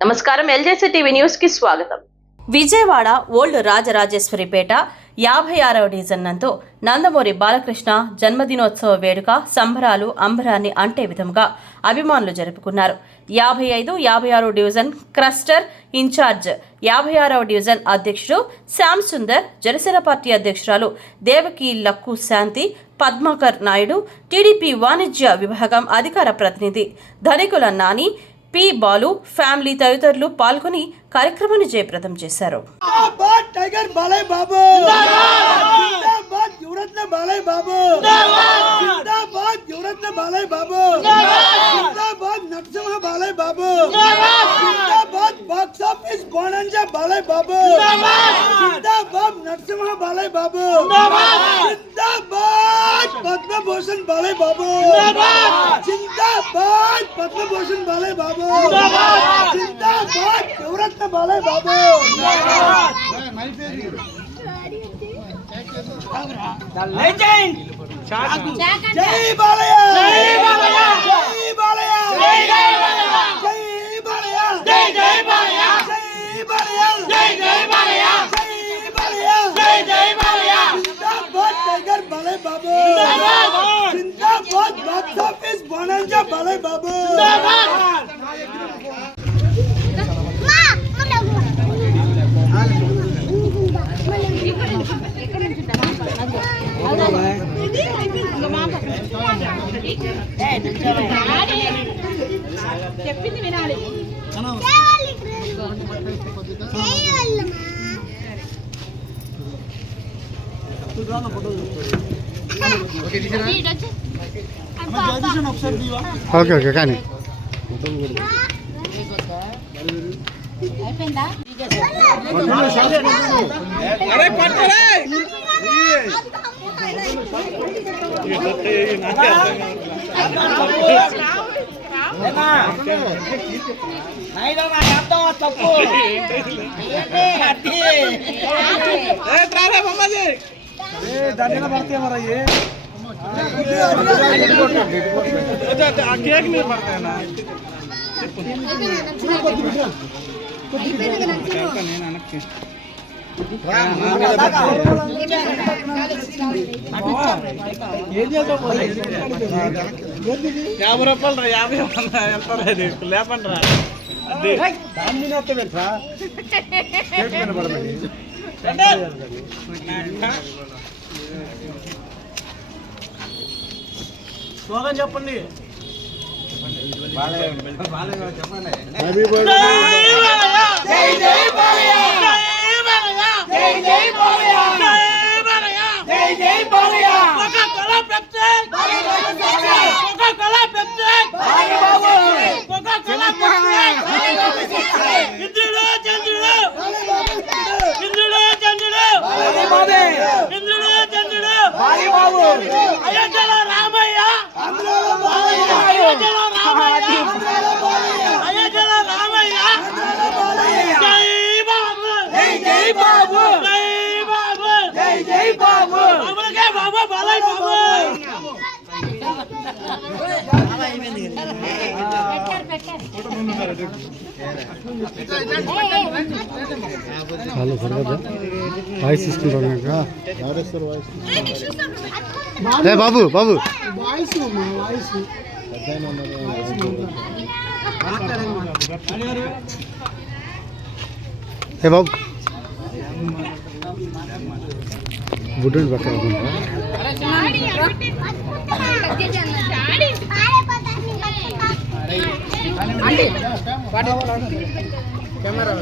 నమస్కారం, ఎల్జేసీ TV news కి స్వాగతం. విజయవాడ ఓల్డ్ రాజరాజేశ్వరిపేట 56వ డివిజన్ నందు నందమూరి బాలకృష్ణ జన్మదినోత్సవ వేడుక సంబరాలు అంబరాన్ని అంటే విధంగా అభిమానులు జరుపుకున్నారు. 55, 56 డివిజన్ క్లస్టర్ ఇన్ఛార్జ్ 56వ డివిజన్ అధ్యక్షుడు శ్యామ్ సుందర్, జనసేన పార్టీ అధ్యక్షురాలు దేవకి లక్కు శాంతి, పద్మాకర్ నాయుడు, టీడీపీ వాణిజ్య విభాగం అధికార ప్రతినిధి ధనికుల నాని, పి బాలు ఫ్యామిలీ తదితరులు పాల్గొని కార్యక్రమాన్ని జయప్రదం చేశారు. పద్మభూషణ్ బాలయ్య బాబు జిందాబాద్, పద్మభూషణ్ బాలయ్య బాబు జిందాబాద్, యువరత్న బాలయ్య బాబు లెజెండ్. జై బాలయ్య, జై బాలయ్య, జై బాలయ్య, జై బాలయ్య, జై బాలయ్య, జై జై బాలయ్య, జై బాలయ్య, జై జై బాలయ్య, జై బాలయ్య, జై జై బాలయ్య. జిందాబాద్ టైగర్ బాలయ్య బాబు జిందాబాద్, జిందాబాద్ బాక్స్ ఆఫీస్ బోనంజా బాలయ్య బాబు జిందాబాద్. చెప్పింది వినాలి. ఓకే ఓకే కానీ అయిపోయిందా? స్లోగన్ చెప్పండి. చాలా సరిగ్గా వాయిస్ తీసుకుంటాను. బాబు బాబు ఏ బాబు బుడ్డు పక్కన కెమెరా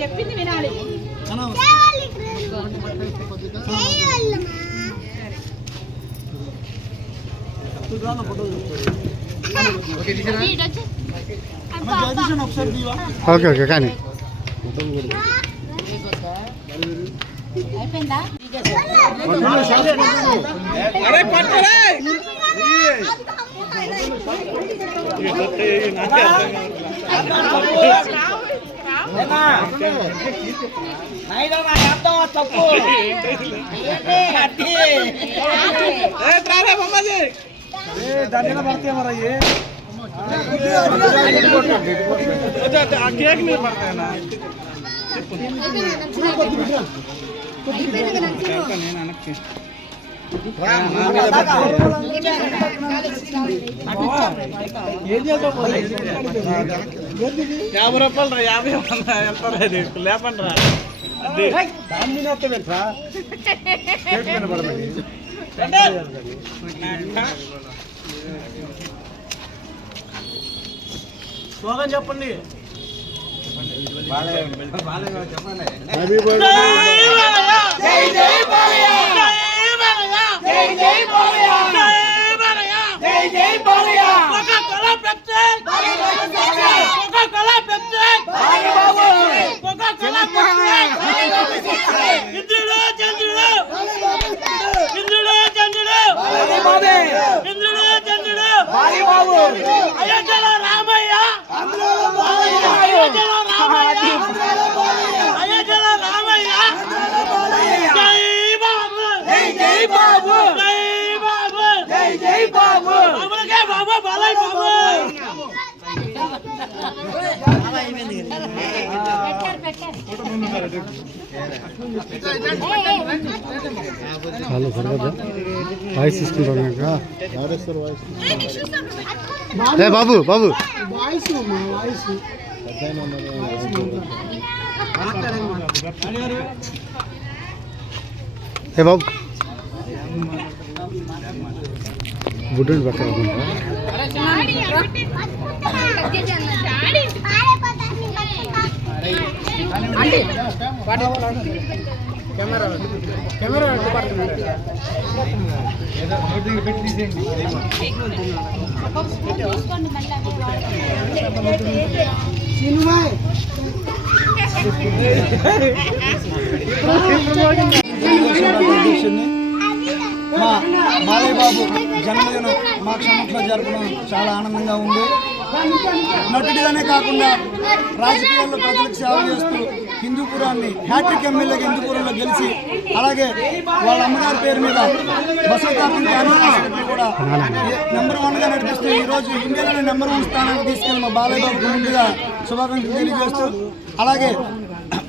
చెప్పింది వినాలి. ఓకే ఓకే కానీ అయిపోయిందా? తప్పు దాని పడతాయి మరి ఆ కేక్ మీద పడతాయన్నా నేను అనక్కి 50 రూపాయలు రా 50 వెళ్తారా లేపండి రా స్లోగన్ చెప్పండి చాలా సరిపోదా వాయిస్ తీసుకుంటాను ఏ బాబు బాబు ఏ బాబు బుడ్డని పక్కన కెమెరా మా బాలయ్య బాబు జన్మదినం మా క్షేమంలో జరపడం చాలా ఆనందంగా ఉంది. నటుడిగానే కాకుండా రాజకీయాల్లో ప్రజలకు సేవ చేస్తూ హిందూపురాన్ని హ్యాట్రిక్ ఎమ్మెల్యేగా హిందూపురంలో గెలిచి అలాగే వాళ్ళ అమ్మగారి పేరు మీద బసవతారకం హాస్పిటల్ కూడా నెంబర్ 1గా నడిపిస్తూ ఈరోజు ఇండియాలోనే నెంబర్ 1 స్థానానికి తీసుకెళ్ళి మా బాలయ్య బాబుకు ముందుగా శుభాకాంక్షలు తెలియజేస్తూ అలాగే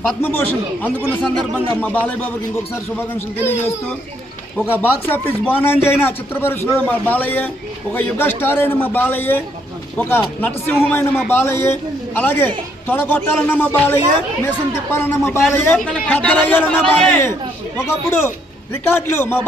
పద్మభూషణ్ అందుకున్న సందర్భంగా మా బాలయ్య బాబుకి ఇంకొకసారి శుభాకాంక్షలు తెలియజేస్తూ ఒక బాక్సాఫీస్ బోనాంజి అయిన చిత్ర పరిశ్రమలో మా బాలయ్య, ఒక యుగ స్టార్ అయిన మా బాలయ్య, ఒక నటసింహమైన మా బాలయ్య, అలాగే తొడగొట్టాలన్న మా బాలయ్య, మీసం తిప్పాలన్న మా బాలయ్య, కద్దరయ్యాలన్న బాలయ్య. ఒకప్పుడు రికార్డులు మా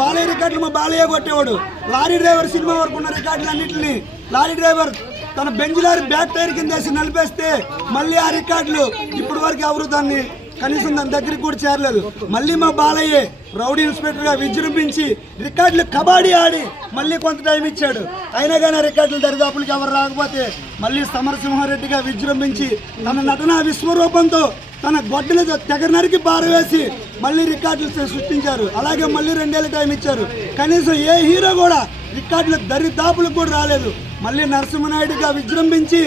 బాలయ్య కొట్టేవాడు. లారీ డ్రైవర్ సినిమా వరకు ఉన్న రికార్డులు అన్నింటినీ లారీ డ్రైవర్ తన బెంజ్ లారీ బ్యాక్ టైర్ కింద వేసి నలిపేస్తే మళ్ళీ ఆ రికార్డులు ఇప్పటి వరకు ఎవరు దాన్ని కనీసం దాని దగ్గరికి కూడా చేరలేదు. మళ్ళీ మా బాలయ్య రౌడీ ఇన్స్పెక్టర్గా విజృంభించి రికార్డులు కబడ్డీ ఆడి మళ్ళీ కొంత టైం ఇచ్చాడు. అయినా కానీ రికార్డులు దరిదాపులకి ఎవరు రాకపోతే మళ్ళీ సమరసింహారెడ్డిగా విజృంభించి తన నటన విశ్వరూపంతో తన గొడ్డలతో తెగ నరికి పారవేసి మళ్ళీ రికార్డులు సృష్టించారు. అలాగే మళ్ళీ 2 ఏళ్ళ టైం ఇచ్చారు. కనీసం ఏ హీరో కూడా రికార్డులు దరిదాపులకు కూడా రాలేదు. మళ్ళీ నరసింహనాయుడిగా విజృంభించి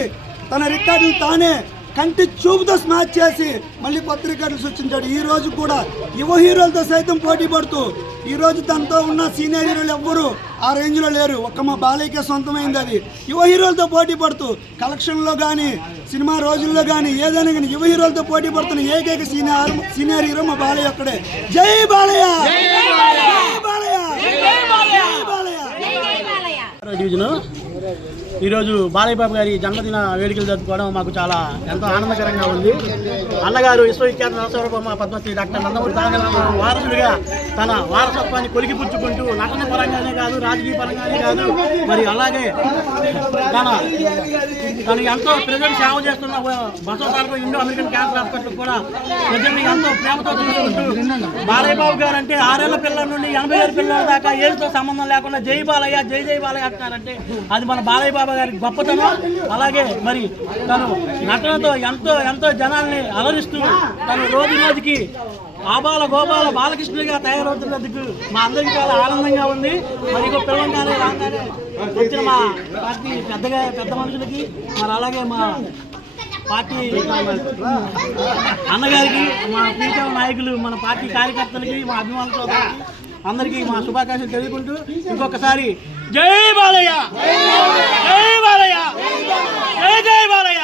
తన రికార్డులు తానే కంటి చూపుతో స్మాచ్ చేసి మళ్ళీ కొత్త రికార్డులు సృష్టించాడు. ఈ రోజు కూడా యువ హీరోలతో సైతం పోటీ పడుతూ ఈరోజు తనతో ఉన్న సీనియర్ హీరోలు ఎవ్వరూ ఆ రేంజ్లో లేరు. ఒక్క మా బాలయ్యకే సొంతమైంది అది. యువ హీరోలతో పోటీ పడుతూ కలెక్షన్లో కానీ సినిమా రోజుల్లో కానీ ఏదైనా కానీ యువ హీరోలతో పోటీ పడుతున్న ఏకైక సీనియర్ హీరో మా బాలయ్య ఒక్కడే. జై బాలయ్య! డివిజను ఈరోజు బాలయ్య బాబు గారి జన్మదిన వేడుకలు జరుపుకోవడం మాకు చాలా ఎంతో ఆనందకరంగా ఉంది. అన్నగారు విశ్వవిఖ్యాత నరసింహ పద్మశ్రీ డాక్టర్ నందమూరి తారక వారసుడిగా తన వారసత్వాన్ని కొలిగిపుచ్చుకుంటూ నటన పరంగానే కాదు, రాజకీయ పరంగానే కాదు, మరి అలాగే తను ఎంతో ప్రజలు సేవ చేస్తున్న Basavatarakam Indo American cancer hospital కూడా ప్రజల్ని ఎంతో ప్రేమతో చూసుకుంటూ బాలయ్య బాబు గారు అంటే 6 ఏళ్ల పిల్లల నుండి 80 ఏళ్ళ పిల్లల దాకా ఏజ్తో సంబంధం లేకుండా జై బాలయ్య జై జై బాలయ్య అంటున్నారంటే అది మన బాలయ్య బాబు బాలయ్య గారి గొప్పతనం. అలాగే మరి తను నటనతో ఎంతో ఎంతో జనాల్ని అలరిస్తూ తను రోజు రోజుకి ఆబాల గోపాల బాలకృష్ణుడిగా తయారవుతున్నందుకు మా అందరికీ చాలా ఆనందంగా ఉంది. మరి ఇంకో పిల్లగానే రాగానే వచ్చిన మా పార్టీ పెద్ద మనుషులకి, మరి అలాగే మా పార్టీ అన్నగారికి, మా ప్రీతమ నాయకులు, మన పార్టీ కార్యకర్తలకి, మా అభిమానుల సోదరులకి అందరికీ మా శుభాకాంక్షలు తెలుపుకుంటూ ఇంకొకసారి జై బాలయ్య, జై బాలయ్య, జై జై బాలయ్య.